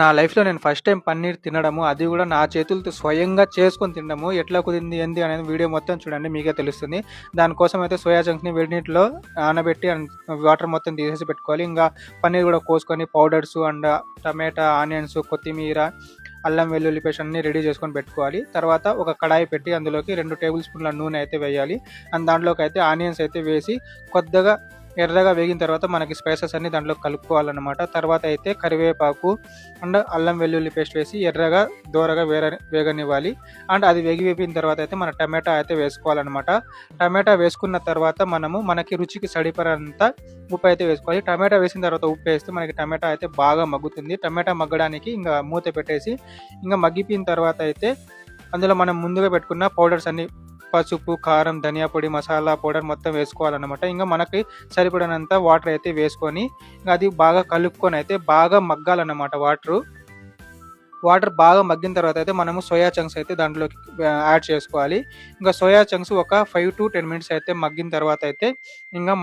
నా లైఫ్‌లో నేను ఫస్ట్ టైమ్ పన్నీర్ తినడము, అది గూడా నా చేతులతో స్వయంగా చేసుకొని తినడము. ఎట్లా కుదిరింది, ఏంది అనేది వీడియో మొత్తం చూడండి మీకే తెలుస్తుంది. దానికోసం అయితే సోయా చంక్స్‌ని వేడి నీటిలో నానబెట్టి వాటర్ మొత్తం తీసేసి పెట్టుకోవాలి. ఇంగా పన్నీర్ గూడా కోసుకొని పౌడర్స్ అండ్ టమాటా, ఆనియన్స్, కొత్తిమీర, అల్లం వెల్లుల్లి పేస్ట్ అన్నీ రెడీ చేసుకొని పెట్టుకోవాలి. తర్వాత ఒక కడాయి పెట్టి అందులోకి 2 టేబుల్ స్పూన్ల నూనె అయితే వేయాలి. అండ్ దాంట్లోకి అయితే ఆనియన్స్ అయితే వేసి కొద్దిగా ఎర్రగా వేగిన తర్వాత మనకి స్పైసెస్ అన్ని దాంట్లో కలుపుకోవాలన్నమాట. తర్వాత అయితే కరివేపాకు అండ్ అల్లం వెల్లుల్లి పేస్ట్ వేసి ఎర్రగా దోరగా వేగనివ్వాలి. అండ్ అది వేగిన తర్వాత అయితే మన టమాటా అయితే వేసుకోవాలన్నమాట. టమాటా వేసుకున్న తర్వాత మనకి రుచికి సరిపడంత ఉప్పు అయితే వేసుకోవాలి. టమాటా వేసిన తర్వాత ఉప్పు వేస్తే మనకి టమాటా అయితే బాగా మగ్గుతుంది. టమాటా మగ్గడానికి ఇంకా మూత పెట్టేసి ఇంకా మగ్గిపోయిన తర్వాత అయితే అందులో మనం ముందుగా పెట్టుకున్న పౌడర్స్ అన్ని పసుపు, కారం, ధనియా పొడి, మసాలా పౌడర్ మొత్తం వేసుకోవాలన్నమాట. ఇంకా మనకి సరిపడినంత వాటర్ అయితే వేసుకొని అది బాగా కలుపుకొని అయితే బాగా మగ్గాలన్నమాట వాటర్. వాటర్ బాగా మగ్గిన తర్వాత అయితే మనము సోయా చంక్స్ అయితే దాంట్లోకి యాడ్ చేసుకోవాలి. ఇంకా సోయా చంక్స్ ఒక 5-10 మినిట్స్ అయితే మగ్గిన తర్వాత అయితే ఇంకా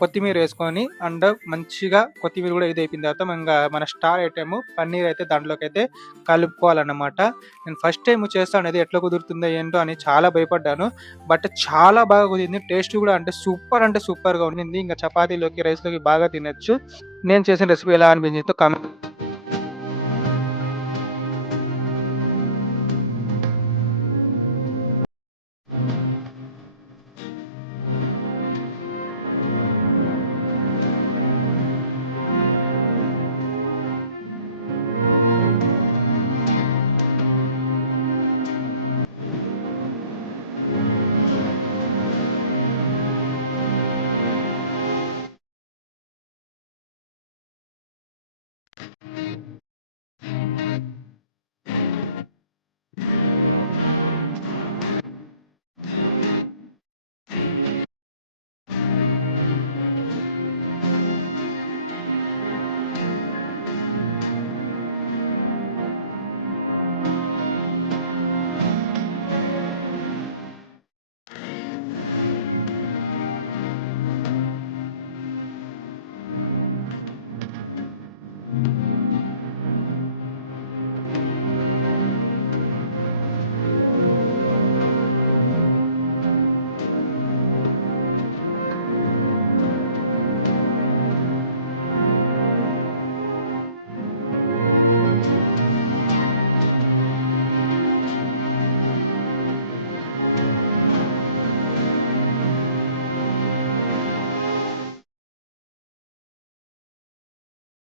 కొత్తిమీర వేసుకొని అండ్ మంచిగా కొత్తిమీర కూడా ఇది అయిపోయిన తర్వాత ఇంకా మన స్టార్ ఐటెమ్ పన్నీర్ అయితే దాంట్లోకి అయితే కలుపుకోవాలన్నమాట. నేను ఫస్ట్ టైం చేస్తాను, అనేది ఎట్లా కుదురుతుందో ఏంటో అని చాలా భయపడ్డాను. బట్ చాలా బాగా కుదిరింది. టేస్ట్ కూడా అంటే సూపర్గా ఉండింది. ఇంకా చపాతీలోకి, రైస్లోకి బాగా తినచ్చు. నేను చేసిన రెసిపీ ఎలా అనిపించిందో కామెంట్